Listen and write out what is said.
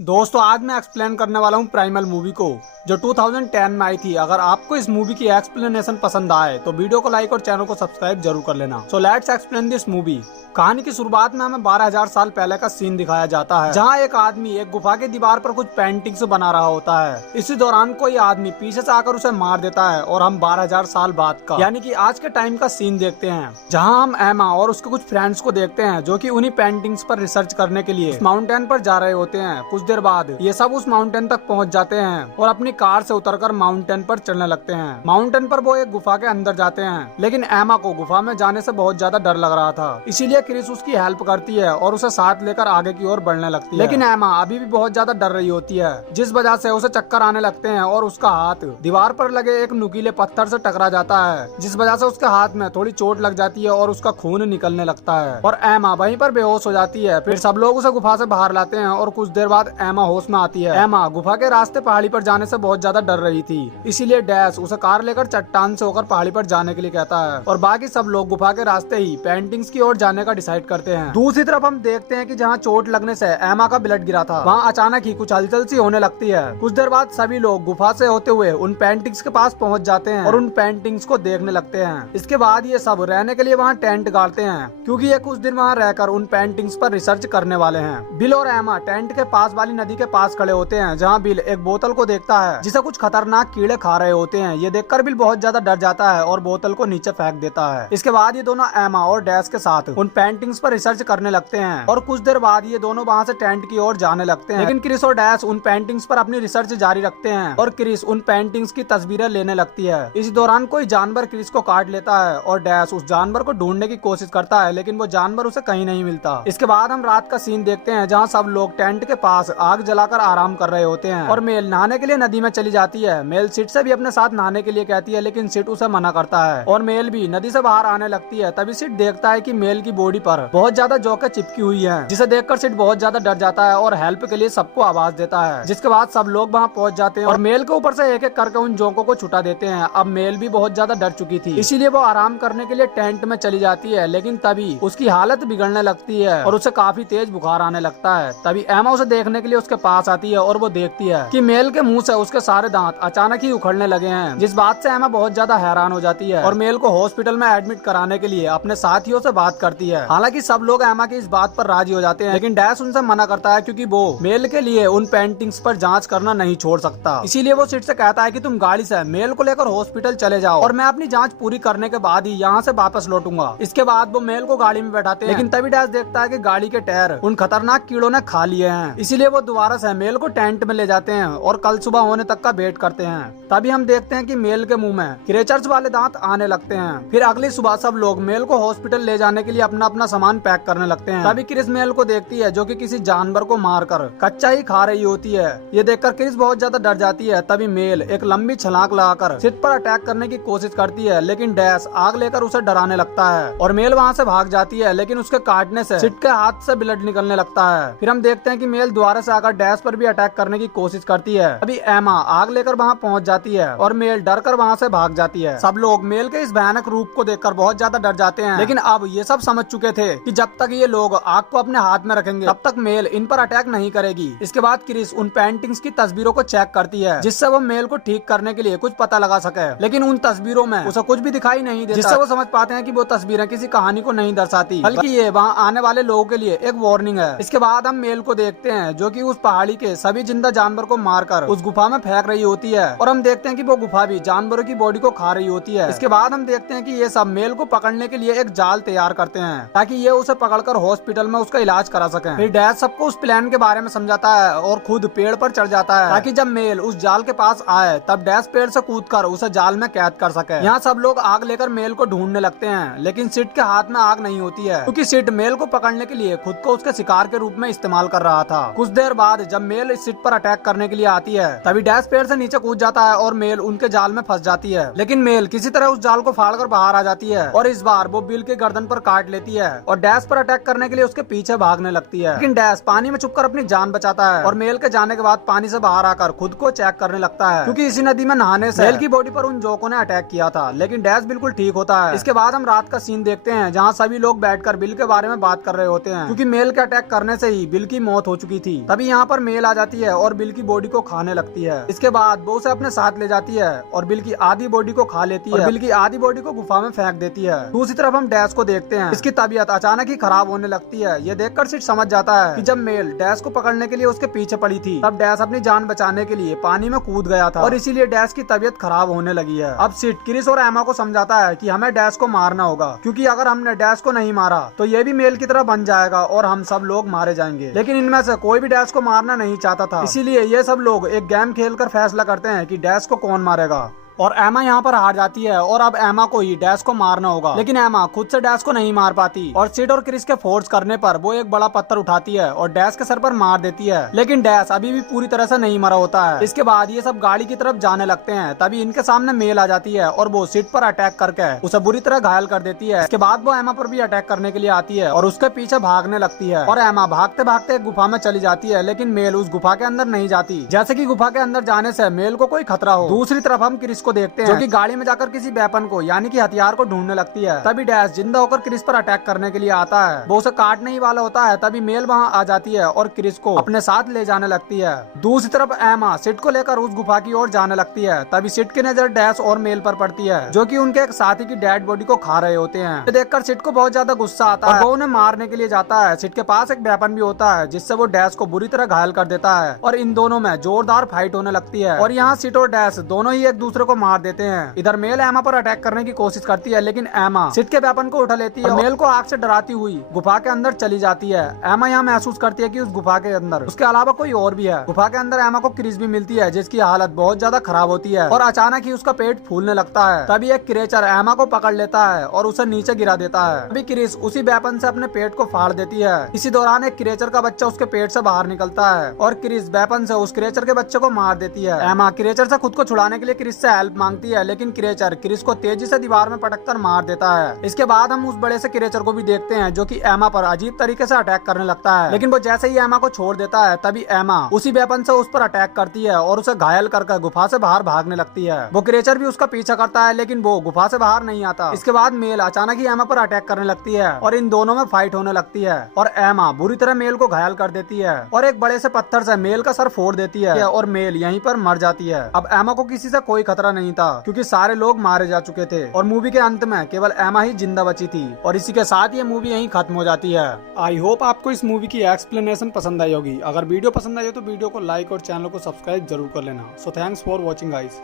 दोस्तों आज मैं एक्सप्लेन करने वाला हूँ प्राइमल मूवी को जो 2010 में आई थी। अगर आपको इस मूवी की एक्सप्लेनेशन पसंद आए तो वीडियो को लाइक और चैनल को सब्सक्राइब जरूर कर लेना। So let's explain this movie. कहानी की शुरुआत में हमें 12,000 साल पहले का सीन दिखाया जाता है, जहाँ एक आदमी एक गुफा की दीवार पर कुछ पेंटिंग्स बना रहा होता है। इसी दौरान कोई आदमी पीछे से आकर उसे मार देता है और हम 12,000 साल बाद का यानी कि आज के टाइम का सीन देखते हैं, जहाँ हम एमा और उसके कुछ फ्रेंड्स को देखते हैं जो कि उन्हीं पेंटिंग्स पर रिसर्च करने के लिए माउंटेन पर जा रहे होते हैं। कुछ देर बाद ये सब उस माउंटेन तक पहुँच जाते हैं और अपनी कार से उतरकर माउंटेन पर चढ़ने लगते हैं। माउंटेन पर वो एक गुफा के अंदर जाते हैं, लेकिन एमा को गुफा में जाने से बहुत ज्यादा डर लग रहा था, इसीलिए क्रिस उसकी हेल्प करती है और उसे साथ लेकर आगे की ओर बढ़ने लगती है। लेकिन एमा अभी भी बहुत ज्यादा डर रही होती है, जिस वजह से उसे चक्कर आने लगते हैं और उसका हाथ दीवार पर लगे एक नुकीले पत्थर से टकरा जाता है, जिस वजह से उसके हाथ में थोड़ी चोट लग जाती है और उसका खून निकलने लगता है और एमा वहीं पर बेहोश हो जाती है। फिर सब लोग उसे गुफा से बाहर लाते हैं और कुछ देर बाद एमा होश में आती है। एमा गुफा के रास्ते पहाड़ी पर जाने से बहुत ज्यादा डर रही थी, इसीलिए डैश उसे कार लेकर चट्टान से होकर पहाड़ी पर जाने के लिए कहता है और बाकी सब लोग गुफा के रास्ते ही पेंटिंग्स की ओर जाने का डिसाइड करते हैं। दूसरी तरफ हम देखते हैं कि जहाँ चोट लगने से एमा का ब्लड गिरा था, वहाँ अचानक ही कुछ हलचल सी होने लगती है। कुछ देर बाद सभी लोग गुफा से होते हुए उन पेंटिंग्स के पास पहुँच जाते हैं और उन पेंटिंग्स को देखने लगते हैं। इसके बाद ये सब रहने के लिए वहाँ टेंट गाड़ते हैं, क्योंकि ये कुछ दिन वहाँ रहकर उन पेंटिंग्स पर रिसर्च करने वाले हैं। बिल और एमा टेंट के पास वाली नदी के पास खड़े होते हैं, जहाँ बिल एक बोतल को देखता है जिसे कुछ खतरनाक कीड़े खा रहे होते हैं। ये देखकर बिल बहुत ज्यादा डर जाता है और बोतल को नीचे फेंक देता है। इसके बाद ये दोनों एमा और डैश के साथ उन पेंटिंग्स पर रिसर्च करने लगते हैं और कुछ देर बाद ये दोनों वहाँ से टेंट की ओर जाने लगते हैं। लेकिन क्रिस और डैश उन पेंटिंग्स पर अपनी रिसर्च जारी रखते हैं और क्रिस उन पेंटिंग्स की तस्वीरें लेने लगती है। इस दौरान कोई जानवर क्रिस को काट लेता है और डैश उस जानवर को ढूंढने की कोशिश करता है, लेकिन वो जानवर उसे कहीं नहीं मिलता। इसके बाद हम रात का सीन देखते हैं, जहाँ सब लोग टेंट के पास आग जलाकर आराम कर रहे होते हैं और मेल नहाने के लिए नदी में चली जाती है। मेल सिट से भी अपने साथ नहाने के लिए कहती है, लेकिन सिट उसे मना करता है और मेल भी नदी से बाहर आने लगती है। तभी सिट देखता है कि मेल की बॉडी पर बहुत ज्यादा जोकें चिपकी हुई है, जिसे देखकर सिट बहुत ज्यादा डर जाता है और हेल्प के लिए सबको आवाज देता है। जिसके बाद सब लोग वहाँ पहुँच जाते हैं और मेल के ऊपर से एक एक करके उन जोकों को छुटा देते हैं। अब मेल भी बहुत ज्यादा डर चुकी थी, इसीलिए वो आराम करने के लिए टेंट में चली जाती है, लेकिन तभी उसकी हालत बिगड़ने लगती है और उसे काफी तेज बुखार आने लगता है। तभी एमा उसे देखने के लिए उसके पास आती है और वो देखती है कि मेल के मुंह से उसके सारे दांत अचानक ही उखड़ने लगे हैं, जिस बात से एमा बहुत ज्यादा हैरान हो जाती है और मेल को हॉस्पिटल में एडमिट कराने के लिए अपने साथियों से बात करती है। हालांकि सब लोग एमा की इस बात पर राजी हो जाते हैं, लेकिन डैश उनसे मना करता है, क्योंकि वो मेल के लिए उन पेंटिंग्स पर जांच करना नहीं छोड़ सकता। इसीलिए वो सिट से कहता है कि तुम गाड़ी से मेल को लेकर हॉस्पिटल चले जाओ और मैं अपनी जांच पूरी करने के बाद ही यहाँ से वापस लौटूंगा। इसके बाद वो मेल को गाड़ी में बैठाते हैं, लेकिन तभी डैश देखता है कि गाड़ी के टायर उन खतरनाक कीड़ों ने खा लिए हैं। इसीलिए वो दोबारा से मेल को टेंट में ले जाते हैं और कल सुबह होने तक का वेट करते हैं। तभी हम देखते हैं कि मेल के मुंह में क्रेचर्स वाले दांत आने लगते हैं। फिर अगली सुबह सब लोग मेल को हॉस्पिटल ले जाने के लिए अपना अपना सामान पैक करने लगते हैं। तभी क्रिस मेल को देखती है, जो कि किसी जानवर को मारकर कच्चा ही खा रही होती है। ये देखकर क्रिस बहुत ज्यादा डर जाती है। तभी मेल एक लंबी छलांग लगाकर सिट पर अटैक करने की कोशिश करती है, लेकिन डैश आग लेकर उसे डराने लगता है और मेल वहाँ से भाग जाती है, लेकिन उसके काटने से सिट के हाथ से ब्लड निकलने लगता है। फिर हम देखते हैं कि मेल दोबारा से आकर डैश पर भी अटैक करने की कोशिश करती है। अभी एमा आग लेकर वहाँ पहुँच जाती है और मेल डर कर वहाँ से भाग जाती है। सब लोग मेल के इस भयानक रूप को देखकर बहुत ज्यादा डर जाते हैं, लेकिन अब ये सब समझ चुके थे कि जब तक ये लोग आग को अपने हाथ में रखेंगे तब तक मेल इन पर अटैक नहीं करेगी। इसके बाद क्रिस उन पेंटिंग्स की तस्वीरों को चेक करती है, जिससे वो मेल को ठीक करने के लिए कुछ पता लगा सके, लेकिन उन तस्वीरों में उसे कुछ भी दिखाई नहीं देता, जिससे वो समझ पाते हैं कि वो तस्वीरें किसी कहानी को नहीं दर्शाती, बल्कि ये वहाँ आने वाले लोगों के लिए एक वार्निंग है। इसके बाद हम मेल को देखते हैं, जो कि उस पहाड़ी के सभी जिंदा जानवर को मारकर उस गुफा में फेंक रही होती है और हम देखते हैं कि वो गुफा भी जानवरों की बॉडी को खा रही होती है। इसके बाद हम देखते हैं कि ये सब मेल को पकड़ने के लिए एक जाल तैयार करते हैं, ताकि ये उसे पकड़कर हॉस्पिटल में उसका इलाज करा सकें। फिर डैश सबको उस प्लान के बारे में समझाता है और खुद पेड़ पर चढ़ जाता है, ताकि जब मेल उस जाल के पास आए तब डैश पेड़ से कूदकर उसे जाल में कैद कर सके। यहाँ सब लोग आग लेकर मेल को ढूंढने लगते हैं, लेकिन सिट के हाथ में आग नहीं होती है, क्योंकि सिट मेल को पकड़ने के लिए खुद को उसके शिकार के रूप में इस्तेमाल कर रहा था। कुछ देर बाद जब मेल इस सिट पर अटैक करने के लिए आती है, तभी डैश पेड़ से नीचे कूद जाता है और मेल उनके जाल में फंस जाती है। लेकिन मेल किसी तरह उस जाल को फाड़कर बाहर आ जाती है और इस बार वो बिल के गर्दन पर काट लेती है और डैश पर अटैक करने के लिए उसके पीछे भागने लगती है। लेकिन डैश पानी में छुपकर अपनी जान बचाता है और मेल के जाने के बाद पानी से बाहर आकर खुद को चेक करने लगता है, क्योंकि इसी नदी में नहाने से मेल की बॉडी पर उन जोकों ने अटैक किया था। लेकिन डैश बिल्कुल ठीक होता है। इसके बाद हम रात का सीन देखते हैं, जहाँ सभी लोग बैठकर बिल के बारे में बात कर रहे होते हैं, क्योंकि मेल के अटैक करने से ही बिल की मौत हो चुकी थी। तभी यहाँ पर मेल आ जाती है और बिल की बॉडी को खाने लगती है। इसके बाद वो उसे अपने साथ ले जाती है और बिल की आधी बॉडी को खा लेती है। बिल की आधी बॉडी को गुफा में फेंक देती है। दूसरी तरफ हम डैश को देखते हैं। इसकी तबीयत अचानक ही खराब होने लगती है। ये देखकर सिड समझ जाता है कि जब मेल डैश को पकड़ने के लिए उसके पीछे पड़ी थी, तब डैश अपनी जान बचाने के लिए पानी में कूद गया था और इसीलिए डैश की तबीयत खराब होने लगी है। अब सिड क्रिस और एमा को समझाता है कि हमें डैश को मारना होगा, क्योंकि अगर हमने डैश को नहीं मारा तो ये भी मेल की तरह बन जाएगा और हम सब लोग मारे जाएंगे। लेकिन इनमें से कोई भी डैश को मारना नहीं चाहता था, इसीलिए ये सब लोग एक गेम खेलकर फैसला करते हैं कि डैश को कौन मारेगा। और एमा यहाँ पर हार जाती है और अब एमा को ही डैश को मारना होगा। लेकिन एमा खुद से डैश को नहीं मार पाती और सिड और क्रिस के फोर्स करने पर वो एक बड़ा पत्थर उठाती है और डैश के सर पर मार देती है। लेकिन डैश अभी भी पूरी तरह से नहीं मरा होता है। इसके बाद ये सब गाड़ी की तरफ जाने लगते हैं। तभी इनके सामने मेल आ जाती है और वो सिड पर अटैक करके उसे बुरी तरह घायल कर देती है। इसके बाद वो एमा पर भी अटैक करने के लिए आती है और उसके पीछे भागने लगती है और एमा भागते भागते एक गुफा में चली जाती है। लेकिन मेल उस गुफा के अंदर नहीं जाती, जैसे कि गुफा के अंदर जाने से मेल को कोई खतरा हो। दूसरी तरफ हम क्रिस को देखते हैं, जो कि गाड़ी में जाकर किसी वेपन को यानी कि हथियार को ढूंढने लगती है। तभी डैश जिंदा होकर क्रिस पर अटैक करने के लिए आता है। वो उसे काटने ही वाला होता है। तभी मेल वहां आ जाती है और क्रिस को अपने साथ ले जाने लगती है। दूसरी तरफ एमा सिड को लेकर उस गुफा की ओर जाने लगती है। तभी सिड की नजर डैश और मेल पर पड़ती है, जो कि उनके एक साथी की डेड बॉडी को खा रहे होते हैं। ये देखकर सिड को बहुत ज्यादा गुस्सा आता है। वो उन्हें मारने के लिए जाता है। सिड के पास एक वेपन भी होता है जिससे वो डैश को बुरी तरह घायल कर देता है और इन दोनों में जोरदार फाइट होने लगती है। और यहाँ सिड और डैश दोनों ही एक दूसरे को मार देते हैं। इधर मेल एमा पर अटैक करने की कोशिश करती है, लेकिन एमा सिड के वेपन को उठा लेती है और मेल को आग से डराती हुई गुफा के अंदर चली जाती है। एमा यहाँ महसूस करती है कि उस गुफा के अंदर उसके अलावा कोई और भी है। गुफा के अंदर एमा को क्रिस भी मिलती है, जिसकी हालत बहुत ज्यादा खराब होती है और अचानक ही उसका पेट फूलने लगता है। तभी एक क्रिएचर एमा को पकड़ लेता है और उसे नीचे गिरा देता है। तभी क्रिस उसी वेपन से अपने पेट को फाड़ देती है। इसी दौरान एक क्रिएचर का बच्चा उसके पेट से बाहर निकलता है और क्रिस वेपन से उस क्रिएचर के बच्चे को मार देती है। एमा क्रिएचर से खुद को छुड़ाने के लिए क्रिस से हेल्प मांगती है, लेकिन क्रिएचर क्रिस को तेजी से दीवार में पटककर मार देता है। इसके बाद हम उस बड़े से क्रिएचर को भी देखते हैं, जो कि एमा पर अजीब तरीके से अटैक करने लगता है। लेकिन वो जैसे ही एमा को छोड़ देता है, तभी एमा उसी वेपन से उस पर अटैक करती है और उसे घायल करके गुफा से बाहर भागने लगती है। वो क्रिएचर भी उसका पीछा करता है, लेकिन वो गुफा से बाहर नहीं आता। इसके बाद मेल अचानक ही एमा पर अटैक करने लगती है और इन दोनों में फाइट होने लगती है और एमा बुरी तरह मेल को घायल कर देती है और एक बड़े से पत्थर से मेल का सर फोड़ देती है और मेल यहीं पर मर जाती है। अब एमा को किसी से कोई खतरा नहीं था, क्योंकि सारे लोग मारे जा चुके थे और मूवी के अंत में केवल एमा ही जिंदा बची थी। और इसी के साथ ये मूवी यहीं खत्म हो जाती है। आई होप आपको इस मूवी की एक्सप्लेनेशन पसंद आई होगी। अगर वीडियो पसंद आई हो तो वीडियो को लाइक और चैनल को सब्सक्राइब जरूर कर लेना। So thanks for watching guys.